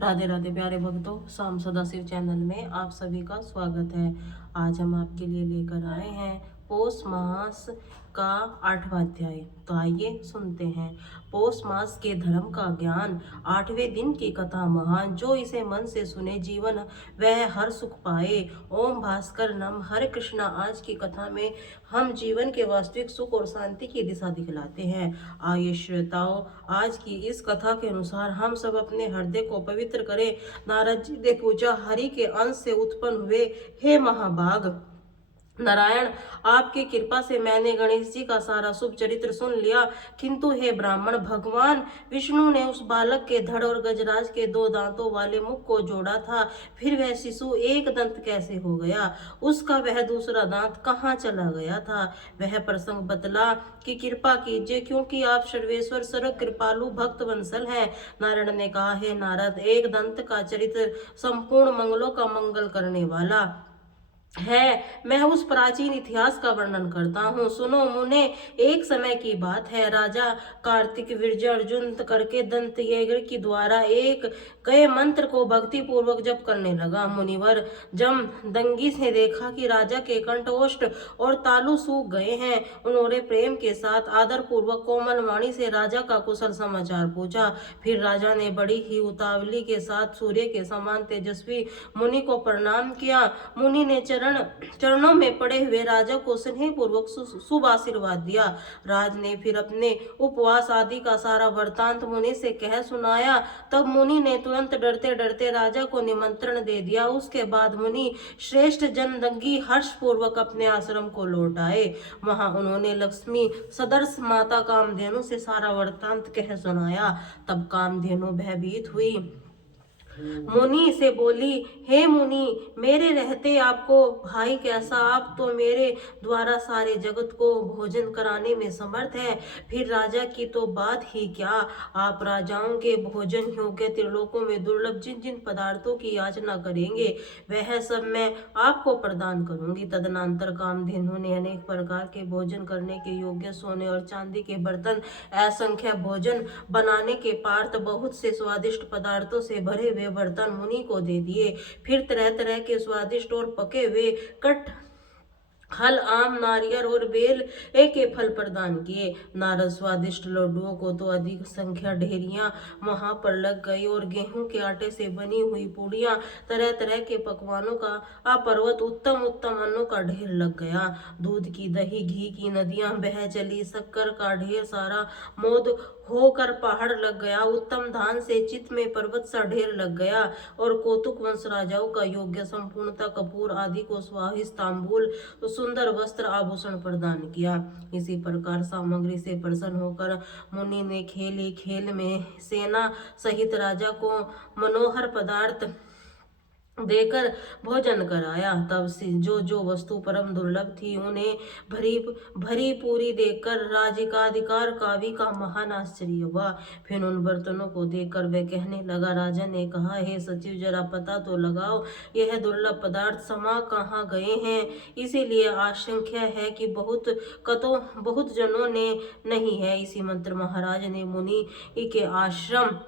राधे राधे प्यारे भक्तों, शाम सदाशिव चैनल में आप सभी का स्वागत है। आज हम आपके लिए लेकर आए हैं पौष मास का 8वां अध्याय। तो आइए सुनते हैं। पौष मास के धर्म का ज्ञान, 8वें दिन की कथा महान। जो इसे मन से सुने जीवन वह हर सुख पाए। ओम भास्कर नम हरे कृष्णा। आज की कथा में हम जीवन के वास्तविक सुख और शांति की दिशा दिखलाते हैं। आइए श्रोताओं, आज की इस कथा के अनुसार हम सब अपने हृदय को पवित्र करें। नारद जी ने पूछा, हरि के अंश से उत्पन्न हुए हे महाभाग नारायण, आपकी कृपा से मैंने गणेश जी का सारा शुभ चरित्र सुन लिया, किंतु हे ब्राह्मण, भगवान विष्णु ने उस बालक के धड़ और गजराज के 2 दांतों वाले मुख को जोड़ा था, फिर वह शिशु एक दंत कैसे हो गया? उसका वह दूसरा दांत कहाँ चला गया था? वह प्रसंग बतला कि कृपा कीजिए, क्योंकि आप सर्वेश्वर सर्व कृपालु भक्त वंसल हैं। नारायण ने कहा, हे नारद, एक दंत का चरित्र संपूर्ण मंगलों का मंगल करने वाला है। मैं उस प्राचीन इतिहास का वर्णन करता हूँ, सुनो मुने। एक समय की बात है, राजा कार्तिक वीर्य अर्जुन करके दंत यज्ञ के द्वारा एक गए मंत्र को भक्ति पूर्वक जप करने लगा। मुनिवर जम दंगी ने देखा कि राजा के कंठोष्ठ और तालु सूख गए हैं। उन्होंने प्रेम के साथ आदर पूर्वक कोमल वाणी से राजा का कुशल समाचार पूछा। फिर राजा ने बड़ी ही उतावली के साथ सूर्य के समान तेजस्वी मुनि को प्रणाम किया। मुनि ने चरणों में पड़े हुए राजा को स्नेह पूर्वक शुभ आशीर्वाद दिया। राज ने फिर अपने उपवास आदि का सारा वृतांत मुनि से कह सुनाया। तब मुनि ने तुरंत डरते डरते राजा को निमंत्रण दे दिया। उसके बाद मुनि श्रेष्ठ जनदंगी हर्ष पूर्वक अपने आश्रम को लौट आए। वहां उन्होंने लक्ष्मी सदर्श माता कामधेनु से सारा वृतांत कह सुनाया। तब कामधेनु भयभीत हुई, मुनि से बोली, हे मुनि, मेरे रहते आपको भाई कैसा? आप तो मेरे द्वारा सारे जगत को भोजन कराने में समर्थ है, फिर राजा की तो बात ही क्या। आप राजाओं के भोजन योग्य त्रिलोकों में दुर्लभ जिन जिन पदार्थों की याचना करेंगे वह सब मैं आपको प्रदान करूंगी। तदनंतर कामधेनु ने अनेक प्रकार के भोजन करने के योग्य सोने और चांदी के बर्तन, असंख्य भोजन बनाने के पात्र, बहुत से स्वादिष्ट पदार्थों से भरे हुए बर्तन मुनि को दे दिए। फिर तरह तरह के स्वादिष्ट और पके हुए कट हल, आम, नारियल और बेल के फल प्रदान किए। नारद स्वादिष्ट लड्डुओं को तो अधिक संख्या ढेरियां वहां पर लग गई और गेहूं के आटे से बनी हुई पूड़ियां, तरह तरह के पकवानों का अपर्वत उत्तम उत्तम अन्नों का ढेर लग गया। दूध की, दही, घी की नदियां बह चली, शक्कर का ढेर सारा मोद होकर पहाड़ लग गया, उत्तम धान से चित में पर्वत सा ढेर लग गया, और कौतुक वंश राजाओं का योग्य संपूर्णता कपूर आदि को स्वाहिष्ट तांबूल, सुंदर वस्त्र आभूषण प्रदान किया। इसी प्रकार सामग्री से प्रसन्न होकर मुनि ने खेल ही खेल में सेना सहित राजा को मनोहर पदार्थ देकर भोजन कराया। तब से जो जो वस्तु परम दुर्लभ थी उन्हें भरी भरी पूरी देखकर राजिकाधिकार कावी का महान आश्चर्य हुआ। फिर उन बर्तनों को देखकर वह कहने लगा, राजा ने कहा, हे सचिव, जरा पता तो लगाओ यह दुर्लभ पदार्थ समा कहाँ गए हैं। इसीलिए आशंका है कि बहुत जनों ने नहीं है। इसी मंत्र महाराज ने मुनि के आश्रम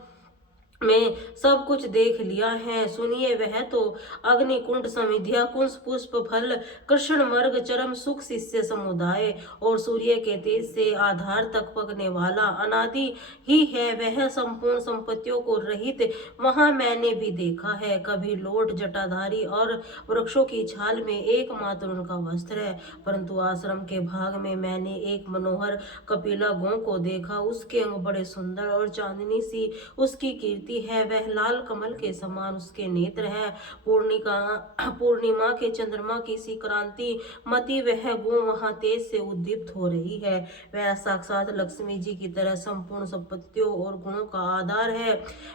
में सब कुछ देख लिया है, सुनिए। वह तो अग्निकुंड, समिध्या, कुंस, पुष्प, फल, कृष्ण मर्ग, चरम सुख, शिष्य समुदाय और सूर्य के तेज से आधार तक पकने वाला अनादि ही है। वह संपूर्ण संपत्तियों को रहित वहां मैंने भी देखा है। कभी लोट जटाधारी और वृक्षों की छाल में एकमात्र उनका वस्त्र है, परंतु आश्रम के भाग में मैंने एक मनोहर कपिला गौ को देखा। उसके अंग बड़े सुंदर और चांदनी सी उसकी कीर्ति है। वह लाल कमल के समान उसके नेत्र है। पूर्णिमा के चंद्रमा की सी क्रांति मती वह गो वहां तेज से उद्दीप्त हो रही है। वह साक्षात लक्ष्मी जी की तरह संपूर्ण संपत्तियों और गुणों का आधार है।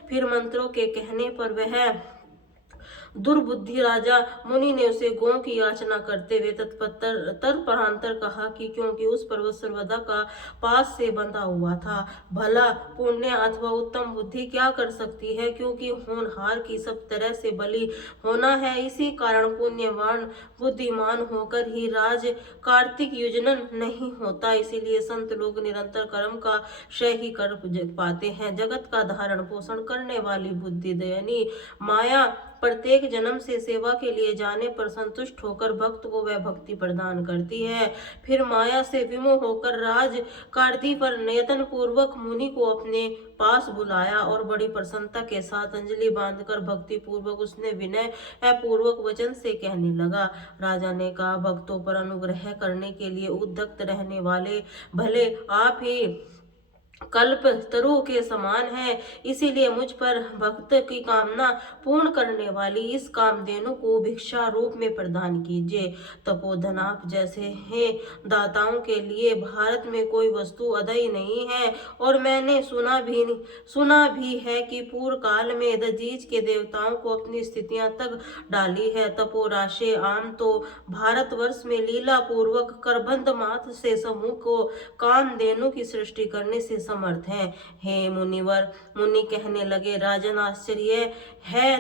फिर मंत्रों के कहने पर वह दुर्बुद्धि राजा मुनि ने उसे गौ की याचना करते हुए तत्परांतर कहा कि क्योंकि उस पर्वत सर्वदा का पास से बंधा हुआ था, भला पुण्य अथवा उत्तम बुद्धि क्या कर सकती है, क्योंकि होनहार की सब तरह से बलि होना है। इसी कारण पुण्यवान बुद्धिमान होकर ही राज कार्तिक युजन नहीं होता। इसीलिए संत लोग निरंतर कर्म का क्षय ही कर पाते हैं। जगत का धारण पोषण करने वाली बुद्धि दयनीय माया प्रत्येक जन्म से सेवा के लिए जाने पर संतुष्ट होकर भक्त को वह भक्ति प्रदान करती है। फिर माया से विमुख होकर राज कार्ति पर नियतन पूर्वक मुनि को अपने पास बुलाया और बड़ी प्रसन्नता के साथ अंजलि बांधकर भक्ति पूर्वक उसने विनय पूर्वक वचन से कहने लगा। राजा ने कहा, भक्तों पर अनुग्रह करने के लिए उद्यत रहने वाले भले आप ही कल्प तरु के समान है, इसीलिए मुझ पर भक्त की कामना पूर्ण करने वाली इस कामधेनु को भिक्षा रूप में प्रदान कीजिए। तपोधन आप जैसे हैं दाताओं के लिए भारत में कोई वस्तु अदयी नहीं है। और मैंने सुना भी है कि पूर्व काल में दजीज के देवताओं को अपनी स्थितियां तक डाली है। तपोराशे आम तो भारतवर्ष में लीला पूर्वक करबंध मात्र से समूह को कामधेनु की सृष्टि करने से समर्थ है। हे मुनिवर, मुनि कहने लगे, राजन आश्चर्य है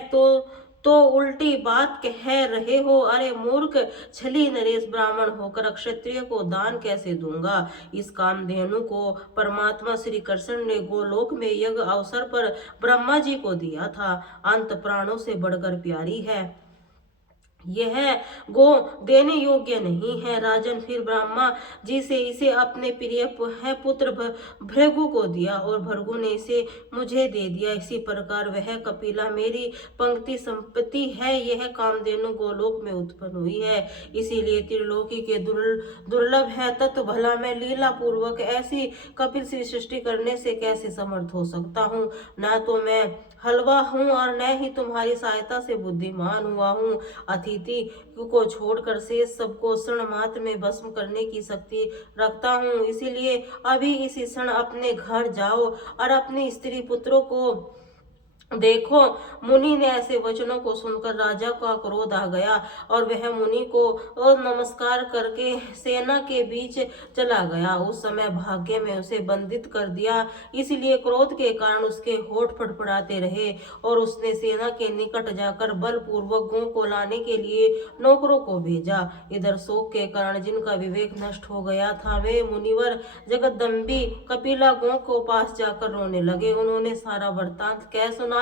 तो उल्टी बात कह रहे हो। अरे मूर्ख, छली नरेश, ब्राह्मण होकर क्षत्रिय को दान कैसे दूंगा। इस कामधेनु को परमात्मा श्री कृष्ण ने गोलोक में यज्ञ अवसर पर ब्रह्मा जी को दिया था। अंत प्राणों से बढ़कर प्यारी है, यह गो देने योग्य नहीं है। राजन, फिर ब्रह्मा जी से इसे अपने प्रिय पुत्र भृगु को दिया और भृगु ने इसे मुझे दे दिया। इसी प्रकार वह कपिला मेरी पंक्ति संपत्ति है। यह कामधेनु गोलोक में उत्पन्न हुई है, इसीलिए त्रिलोकी के दुर्लभ है। तत्व भला मैं लीला पूर्वक ऐसी कपिल से सृष्टि करने से कैसे समर्थ हो सकता हूँ। न तो मैं हलवा हूँ और न ही तुम्हारी सहायता से बुद्धिमान हुआ हूँ। अतिथि को छोड़कर से सबको क्षण मात्र में भस्म करने की शक्ति रखता हूँ। इसीलिए अभी इस क्षण अपने घर जाओ और अपनी स्त्री पुत्रों को देखो। मुनि ने ऐसे वचनों को सुनकर राजा का क्रोध आ गया और वह मुनि को नमस्कार करके सेना के बीच चला गया। उस समय भाग्य में उसे बंदित कर दिया, इसलिए क्रोध के कारण उसके होठ फड़फड़ाते रहे और उसने सेना के निकट जाकर बलपूर्वक गौ को लाने के लिए नौकरों को भेजा। इधर शोक के कारण जिनका विवेक नष्ट हो गया था, वे मुनिवर जगदम्बी कपिला गौ को पास जाकर रोने लगे। उन्होंने सारा वृत्तांत कह सुना।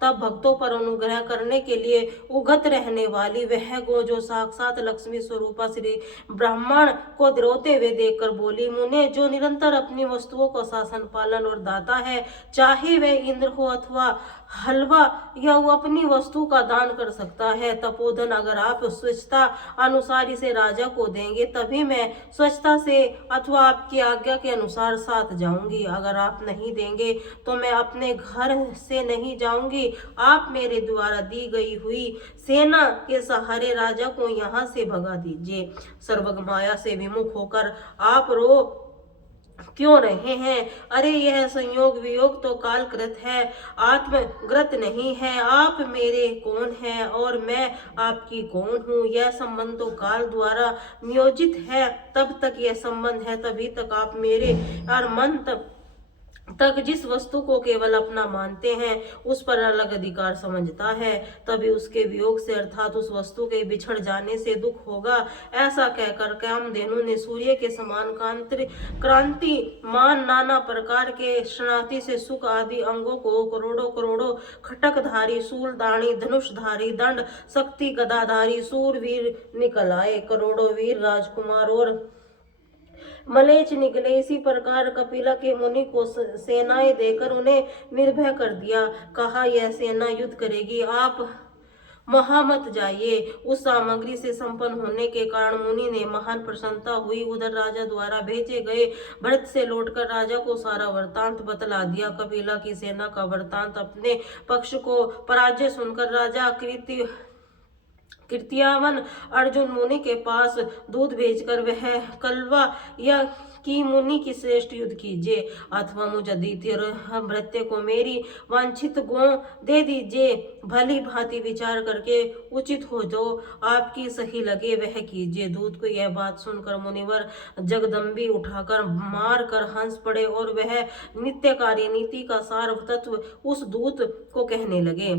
तब भक्तों पर अनुग्रह करने के लिए उगत रहने वाली वह गो, जो साक्षात लक्ष्मी स्वरूपा श्री ब्राह्मण को रोते हुए देखकर बोली, मुने, जो निरंतर अपनी वस्तुओं को शासन पालन और दाता है, चाहे वह इंद्र हो अथवा हलवा, या वो अपनी वस्तु का दान कर सकता है। तपोधन, अगर आप स्वच्छता अनुसार इसे राजा को देंगे तभी मैं स्वच्छता से अथवा आपकी आज्ञा के अनुसार साथ जाऊंगी। अगर आप नहीं देंगे तो मैं अपने घर से नहीं जाऊंगी। आप मेरे द्वारा दी गई हुई सेना के सहारे राजा को यहाँ से भगा दीजिए। सर्वज्ञ माया से विमुख होकर आप रो क्यों रहे हैं। अरे यह संयोग वियोग तो कालकृत है, आत्मग्रत नहीं है। आप मेरे कौन हैं और मैं आपकी कौन हूँ, यह संबंध तो काल द्वारा नियोजित है। तब तक यह संबंध है, तभी तक आप मेरे और मन तक जिस वस्तु को केवल अपना मानते हैं उस पर अलग अधिकार समझता है, तभी उसके वियोग से अर्थात उस वस्तु के बिछड़ जाने से दुख होगा। ऐसा कहकर कामधेनु ने सूर्य के समान क्रांति मान नाना प्रकार के शनाति से सुख आदि अंगों को करोड़ों खटकधारी शूलदानी धनुषधारी दंड शक्ति गदाधारी सूरवीर निकल आए। करोड़ों वीर राजकुमार और मलेच्छ निकले। इसी प्रकार कपिला के मुनि को सेनाएं देकर उन्हें निर्भय कर दिया। कहा, यह सेना युद्ध करेगी, आप महामत जाइए। उस सामग्री से संपन्न होने के कारण मुनि ने महान प्रसन्नता हुई। उधर राजा द्वारा भेजे गए भरत से लौटकर राजा को सारा वृत्तांत बतला दिया। कपिला की सेना का वृत्तांत अपने पक्ष को पराजय सुनकर राजा कृत्यावन अर्जुन मुनि के पास दूध भेजकर वह कलवा या कि मुनि की श्रेष्ठ युद्ध कीजिए, अथवा मुझ अदिति और भृत्य को मेरी वांछित गौ दे दीजिए। भली भांति विचार करके उचित हो जो आपकी सही लगे वह कीजिए। दूत को यह बात सुनकर मुनिवर जगदम्बी उठाकर मार कर हंस पड़े और वह नित्यकारी नीति का सार तत्व उस दूत को कहने लगे।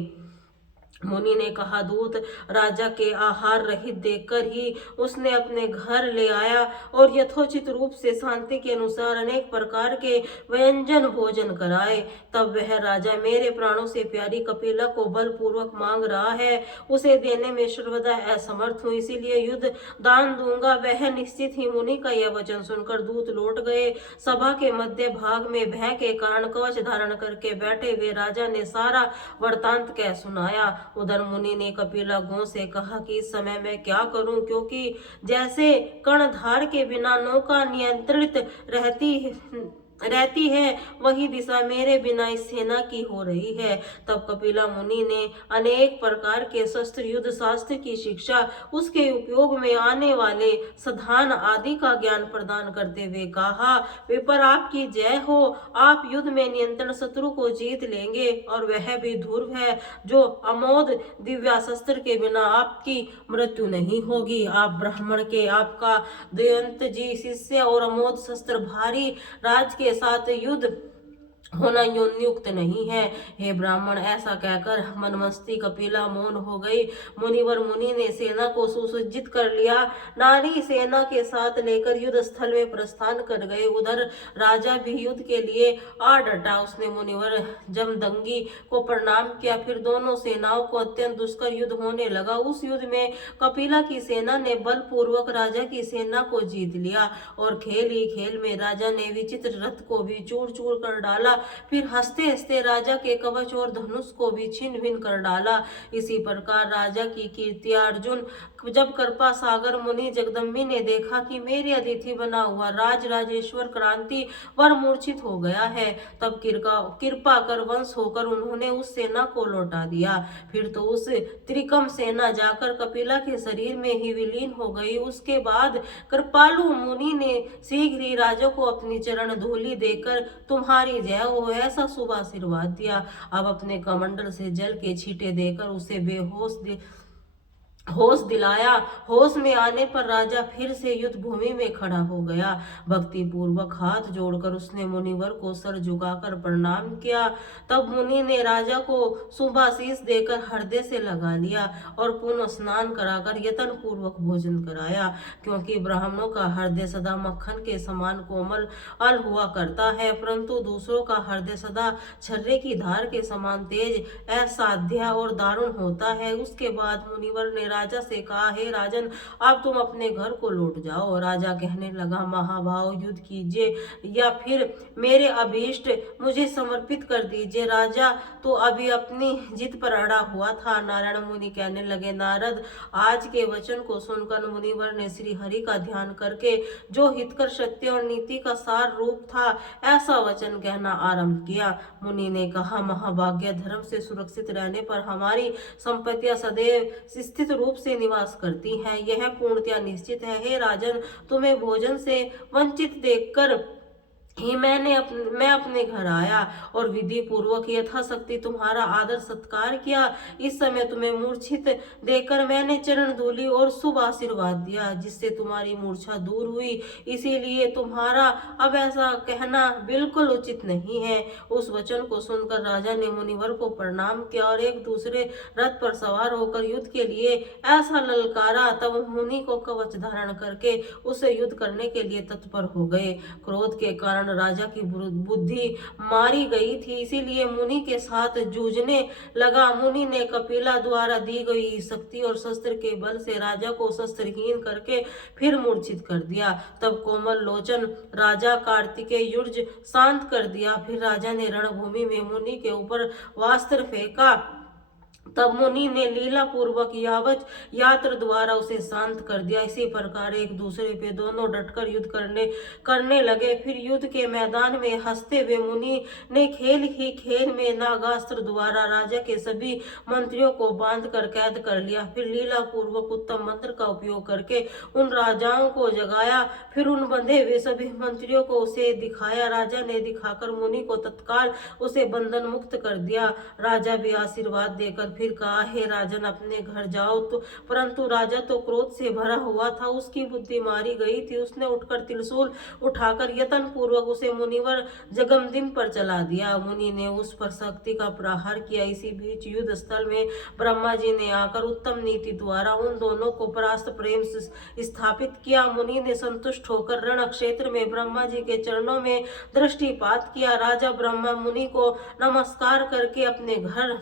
मुनि ने कहा, दूत राजा के आहार रहित देखकर ही उसने अपने घर ले आया और यथोचित रूप से शांति के अनुसार अनेक प्रकार के व्यंजन भोजन कराए। तब वह राजा मेरे प्राणों से प्यारी कपिला को बलपूर्वक मांग रहा है, उसे देने में सर्वदा असमर्थ हूँ, इसीलिए युद्ध दान दूंगा। वह निश्चित ही मुनि का यह वचन सुनकर दूत लौट गए। सभा के मध्य भाग में भय के कारण कवच धारण करके बैठे हुए राजा ने सारा वृतांत कह सुनाया। उधर मुनि ने कपिला गौ से कहा कि इस समय मैं क्या करूं, क्योंकि जैसे कर्णधार के बिना नौका नियंत्रित रहती है वही दिशा मेरे बिना इस सेना की हो रही है। तब कपिला मुनि ने अनेक प्रकार के शस्त्र युद्ध शास्त्र की शिक्षा, उसके उपयोग में आने वाले साधन आदि का ज्ञान प्रदान करते हुए कहा, विपर आपकी जय हो। आप युद्ध में नियंत्रण शत्रु को जीत लेंगे और वह भी ध्रुव है जो अमोद दिव्यास्त्र के बिना आपकी मृत्यु नहीं होगी। आप ब्राह्मण के आपका दयंत जी शिष्य और अमोद शस्त्र भारी राज के साथ युद्ध होना युक्त नहीं है। हे ब्राह्मण, ऐसा कहकर मनमस्ती कपिला मौन हो गई। मुनिवर मुनि ने सेना को सुसज्जित कर लिया, नारी सेना के साथ लेकर युद्ध स्थल में प्रस्थान कर गए। उधर राजा भी युद्ध के लिए आ डटा। उसने मुनिवर जमदंगी को प्रणाम किया, फिर दोनों सेनाओं को अत्यंत दुष्कर युद्ध होने लगा। उस युद्ध में कपिला की सेना ने बलपूर्वक राजा की सेना को जीत लिया और खेल ही खेल में राजा ने विचित्र रथ को भी चूर चूर कर डाला। फिर हंसते हंसते राजा के कवच और धनुष को भी छिन्न भिन्न कर डाला। इसी प्रकार राजा की कीर्ति अर्जुन जब कृपा सागर मुनि जगदम्बी ने देखा कि मेरे अतिथि बना हुआ राजेश्वर क्रांति वर मूर्छित हो गया है, तब कृपा कर वंश होकर उन्होंने उस सेना को लौटा दिया। फिर तो उस त्रिकम सेना जाकर कपिला के शरीर में ही विलीन हो गई। उसके बाद कृपालु मुनि ने शीघ्र ही राजा को अपनी चरण धूलि देकर तुम्हारी जय हो ऐसा शुभ आशीर्वाद दिया। अब अपने कमंडल से जल के छींटे देकर उसे होश दिलाया। होश में आने पर राजा फिर से युद्ध भूमि में खड़ा हो गया। भक्ति पूर्वक हाथ जोड़कर उसने मुनिवर को सर झुकाकर प्रणाम किया। तब मुनि ने राजा को शुभाशीष देकर हृदय से लगा लिया और पुनः स्नान कराकर यत्न पूर्वक भोजन कराया, क्योंकि ब्राह्मणों का हृदय सदा मक्खन के समान कोमल अल हुआ करता है, परंतु दूसरों का हृदय सदा छर्रे की धार के समान तेज, असाध्य और दारुण होता है। उसके बाद मुनिवर ने राजा से कहा, हे राजन, अब तुम अपने घर को लौट जाओ। राजा कहने लगा, महाभाव, युद्ध कीजिए या फिर मेरे अभीष्ट मुझे समर्पित कर दीजिए। राजा तो अभी अपनी जिद पर अड़ा हुआ था। नारायण मुनि कहने लगे, नारद, आज के वचन को सुनकर मुनिवर ने श्री हरि का ध्यान करके जो हितकर सत्य और नीति का सार रूप था ऐसा वचन कहना आरंभ किया। मुनि ने कहा, महाभाग्य, धर्म से सुरक्षित रहने पर हमारी संपत्तियां सदैव स्थित रूप से निवास करती हैं, यह पूर्णतया निश्चित है। हे राजन, तुम्हें भोजन से वंचित देखकर ही मैं अपने घर आया और विधि पूर्वक यथाशक्ति तुम्हारा आदर सत्कार किया। इस समय तुम्हें मूर्छित देखकर मैंने चरण धूली और शुभ आशीर्वाद दिया, जिससे तुम्हारी मूर्छा दूर हुई। इसीलिए तुम्हारा अब ऐसा कहना बिल्कुल उचित नहीं है। उस वचन को सुनकर राजा ने मुनिवर को प्रणाम किया और एक दूसरे रथ पर सवार होकर युद्ध के लिए ऐसा ललकारा। तब मुनि को कवच धारण करके उसे युद्ध करने के लिए तत्पर हो गए। क्रोध के कारण राजा की बुद्धि मारी गई थी, इसीलिए मुनि के साथ जूझने लगा। मुनि ने कपिला द्वारा दी गई शक्ति और शस्त्र के बल से राजा को शस्त्रहीन करके फिर मूर्छित कर दिया। तब कोमल लोचन राजा कार्तिकेय युर्ज शांत कर दिया। फिर राजा ने रणभूमि में मुनि के ऊपर वास्त्र फेंका तब मुनि ने लीला पूर्वक यावत यात्र द्वारा उसे शांत कर दिया। इसी प्रकार एक दूसरे पे दोनों डटकर युद्ध करने लगे। फिर युद्ध के मैदान में हंसते हुए मुनि ने खेल ही खेल में नागास्त्र द्वारा राजा के सभी मंत्रियों को बांध कर कैद कर लिया। फिर लीला पूर्वक उत्तम मंत्र का उपयोग करके उन राजाओं को जगाया। फिर उन बंधे हुए सभी मंत्रियों को उसे दिखाया। राजा ने दिखाकर मुनि को तत्काल उसे बंधन मुक्त कर दिया। राजा भी आशीर्वाद देकर फिर कहा, हे राजन, अपने घर जाओ। तो परंतु राजा तो क्रोध से भरा हुआ था, उसकी बुद्धि मारी गई थी। उसने उठकर त्रिशूल उठाकर यत्न पूर्वक उसे मुनिवर जगमदिम पर चला दिया। मुनि ने उस पर शक्ति का प्रहार किया। इसी बीच युद्ध स्थल में ब्रह्मा जी ने आकर उत्तम नीति द्वारा उन दोनों को परास्त प्रेम स्थापित किया। मुनि ने संतुष्ट होकर रण क्षेत्र में ब्रह्मा जी के चरणों में दृष्टिपात किया। राजा ब्रह्मा मुनि को नमस्कार करके अपने घर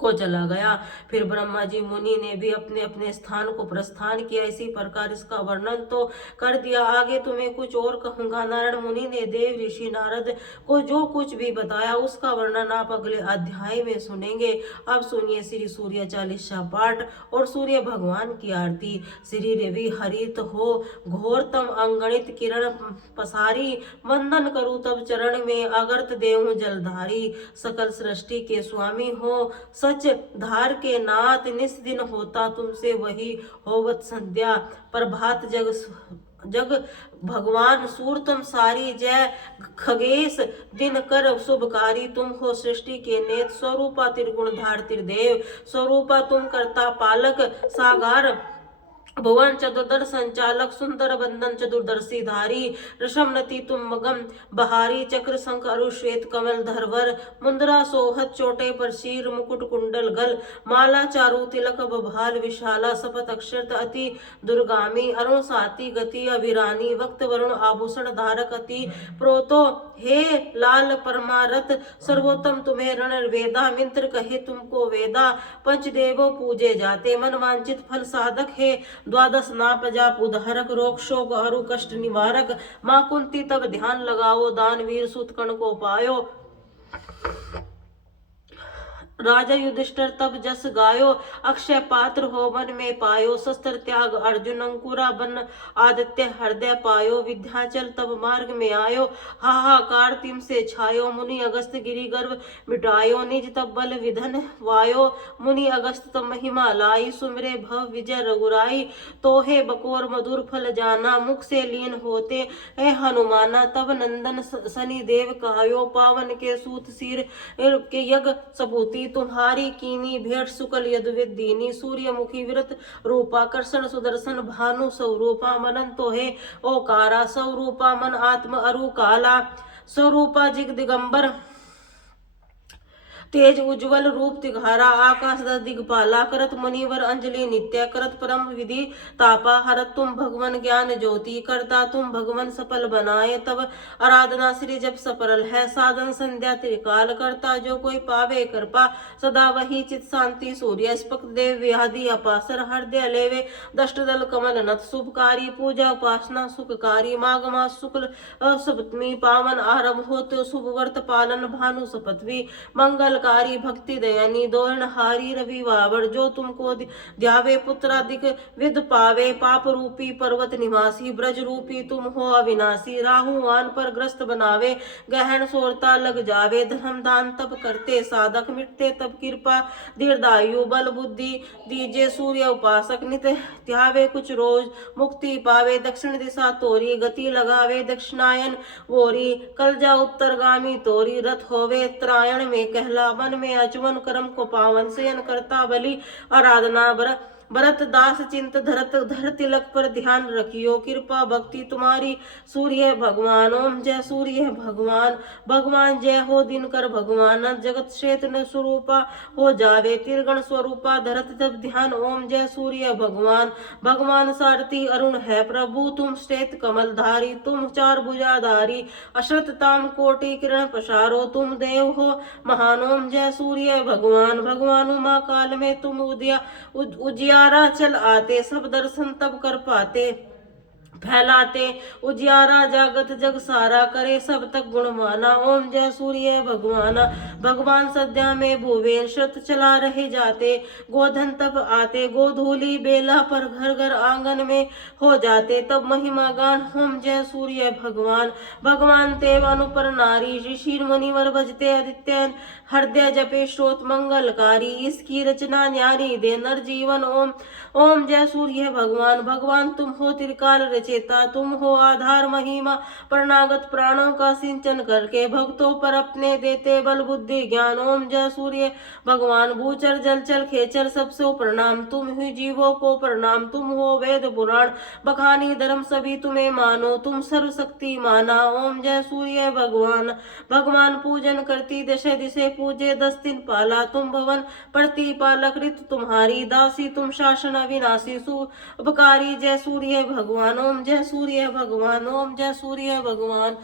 को चला गया। फिर ब्रह्मा जी मुनि ने भी अपने अपने स्थान को प्रस्थान किया। इसी प्रकार इसका वर्णन तो कर दिया, आगे तुम्हें कुछ और कहूंगा। नारायण मुनि ने देव ऋषि नारद को जो कुछ भी बताया उसका वर्णन आप अगले अध्याय में सुनेंगे। अब सुनिए श्री सूर्य चालीसा पाठ और सूर्य भगवान की आरती। श्री रवि हरित हो घोरतम अंगणित किरण पसारी, वंदन करूं तब चरण में अगर्त देहूं जलधारी। सकल सृष्टि के स्वामी हो सच धार के नाथ, निस दिन होता तुमसे वही होवत संध्या। प्रभात जग भगवान सूरतम सारी, जय खगेश दिन कर शुभकारी। तुम हो सृष्टि के नेत, स्वरूपा त्रिगुण धार त्रिदेव। स्वरूपा तुम करता पालक सागार, भुवन चतुर्दर संचालक। सुंदर बंदन चतुर्दर्शी धारी, रसमनति तुम मगम बहारी। चक्र शंख अरु श्वेत कमल धरवर, मुद्रा सोहत चोटे पर शीर। मुकुट कुंडल गल, माला चारु तिलक बभाल। विशाला सपत अक्षर अति दुर्गामी, अरुण साती गति अभिरानी। वक्त वरुण आभूषण धारक अति प्रोतो, हे लाल परमारथ। सर्वोत्तम तुम्हें रण वेदा, मिंत्र कहे तुमको वेदा। पंचदेवों पूजे जाते, मन वांछित फल साधक है। द्वादश नाप जाप उद्धारक, रोग शोक अरु कष्ट निवारक। मां कुंती तब ध्यान लगाओ, दानवीर सुतकर्ण को पायो। राजा युधिष्ठिर तब जस गायो, अक्षय पात्र हो वन में पायो। शस्त्र त्याग अर्जुन, अंकुरा बन आदित्य हृदय पायो। विद्याचल तब मार्ग में आयो, हाहाकार तिम से छायो। मुनि अगस्त गिरि गर्भ मिटायो, निज तब बल विधन वायो। मुनि अगस्त तब महिमा लाई, सुमिरे भव विजय रघुराई। तोहे बकोर मधुर फल जाना, मुख से लीन होते ए हनुमाना। तब नंदन शनि देव कहायो, पावन के सूत सिर के यज्ञ सबूती। तुम्हारी कीनी भेंट सुकल यदुविद दीनी। सूर्यमुखी व्रत रूपा, कृष्ण सुदर्शन भानु स्वरूपा। मनन तो है ओकारा, स्वरूपा मन आत्म अरु काला। स्वरूपा जिग दिगंबर तेज उज्ज्वल रूप तिघारा। आकाश दिगपाला, करत मुनिवर अंजलि नित्य। करत परम विधि तापा, हरत तुम भगवन ज्ञान ज्योति। करता तुम भगवन सफल बनाए, तब आराधना श्री जब सफल है। साधन संध्या त्रिकाल, करता जो कोई पावे कृपा। सदा वही चित शांति सूर्य, स्पक देव व्याधि अपासर। हृदय लेवे दष्ट दल कमल नथ, शुभकारी पूजा उपासना सुखकारी। माघ मास शुक्ल सप्तमी, पावन आरंभ हो तो शुभ व्रत पालन। भानु सपतवी मंगलकारी, भक्ति दयानी। दोरणहारी रवि वावर, जो तुमको ध्यावे पुत्रादिक विद पावे। पाप रूपी पर्वत निवासी, ब्रज रूपी तुम हो अविनाशी। राहुआन पर ग्रस्त बनावे, गहन सोरता लग जावे। धर्म दान तब करते साधक, मिटते तब कृपा दीर्घायु। बल बुद्धि दीजे सूर्य उपासक, नित ध्यावे कुछ रोज मुक्ति पावे। दक्षिण दिशा तोरी, गति लगावे दक्षिणायन वोरी। कल जा उत्तरगामी तोरी, रथ होवे त्रायण में कहला। वन में अचवन कर्म को पावन, शयन करता बलि आराधना। भरत दास चिंत धरत धर तिलक पर ध्यान रखियो। कृपा भक्ति तुम्हारी सूर्य भगवान, ओम जय सूर्य भगवान। भगवान जय हो दिनकर भगवान, जगत क्षेत्र स्वरूपा हो जावे। त्रिगण स्वरूपा धरत तब ध्यान, ओम जय सूर्य भगवान। भगवान सारथी अरुण है प्रभु, तुम श्वेत कमल धारी। तुम चार भुजाधारी, अश्रत ताम कोटि किरण पसारो। तुम देव हो महान, ओम जय सूर्य भगवान। भगवान उमा काल में तुम उजियारा चल आते, सब दर्शन तब कर पाते। फैलाते उजियारा जागत जग सारा करे सब तक गुणमाना। ओम जय सूर्य भगवाना। भगवान सद्या में भुवेर श्रुत चला रहे जाते, गोधन तब आते गोधूली बेला पर घर घर आंगन में हो जाते तब महिमा गान। ओम जय सूर्य भगवान। भगवान तेव अनुपर नारी ऋषि मुनिवर भजते आदित्य हृदय जपे श्रोत मंगलकारी। इसकी रचना न्यारी दे नर जीवन। ओम ओम जय सूर्य भगवान। भगवान तुम हो त्रिकाल रचेता, तुम हो आधार महिमा, परनागत प्राणों का सिंचन करके भक्तों पर अपने देते बल बुद्धि ज्ञान। ओम जय सूर्य भगवान। भूचर जलचर खेचर सबसे प्रणाम, तुम ही जीवों को प्रणाम, तुम हो वेद पुराण बखानी धर्म सभी तुम्हें मानो, तुम सर्वशक्ति माना। ओम जय सूर्य भगवान। भगवान पूजन करती दश दिशे पूजे 10 दिन पाला, तुम भवन प्रतिपालक ऋतु तुम्हारी दासी, तुम शासन अविनाशी शुभकारी। जय सूर्य भगवान। ओम जय सूर्य भगवान। ओम जय सूर्य भगवान।